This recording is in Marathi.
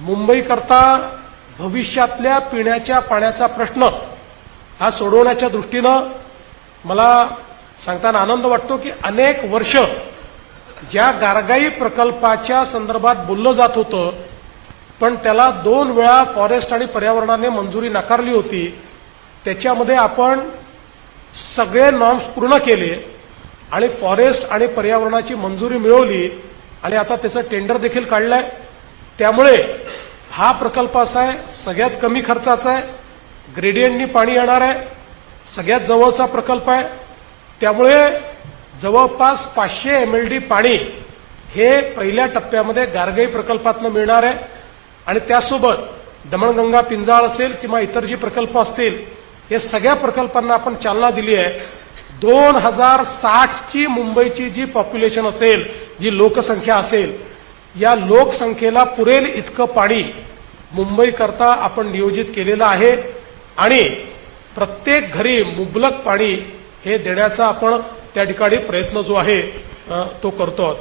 मुंबईकरता भविष्यातल्या पिण्याच्या पाण्याचा प्रश्न हा सोडवण्याच्या दृष्टीनं मला सांगताना आनंद वाटतो की अनेक वर्ष ज्या गारगाई प्रकल्पाच्या संदर्भात बोललं जात होतं, पण त्याला 2 वेळा फॉरेस्ट आणि पर्यावरणाने मंजुरी नाकारली होती, त्याच्यामध्ये आपण सगळे नॉर्म्स पूर्ण केले आणि फॉरेस्ट आणि पर्यावरणाची मंजुरी मिळवली आणि आता त्याचं टेंडर देखील काढलंय। त्यामुळे हा प्रकल्प असा आहे, सगळ्यात कमी खर्चाचा आहे, ग्रेडियंटनी पाणी येणार आहे, सगळ्यात जवळचा प्रकल्प आहे। त्यामुळे जवळपास 500 MLD पाणी हे पहिल्या टप्प्यामध्ये गारगाई प्रकल्पातून मिळणार आहे आणि त्यासोबत दमणगंगा पिंजाळ असेल किंवा इतर जी प्रकल्प असतील, हे सगळ्या प्रकल्पांना आपण चालना दिली आहे। 2060 ची मुंबईची जी पॉप्युलेशन असेल, जी लोकसंख्या असेल, या लोकसंख्येला पुरेल इतकं पाणी मुंबईकरता आपण नियोजित केलेलं आहे आणि प्रत्येक घरी मुबलक पाणी हे देण्याचा आपण त्या ठिकाणी प्रयत्न जो आहे तो करतो आहोत।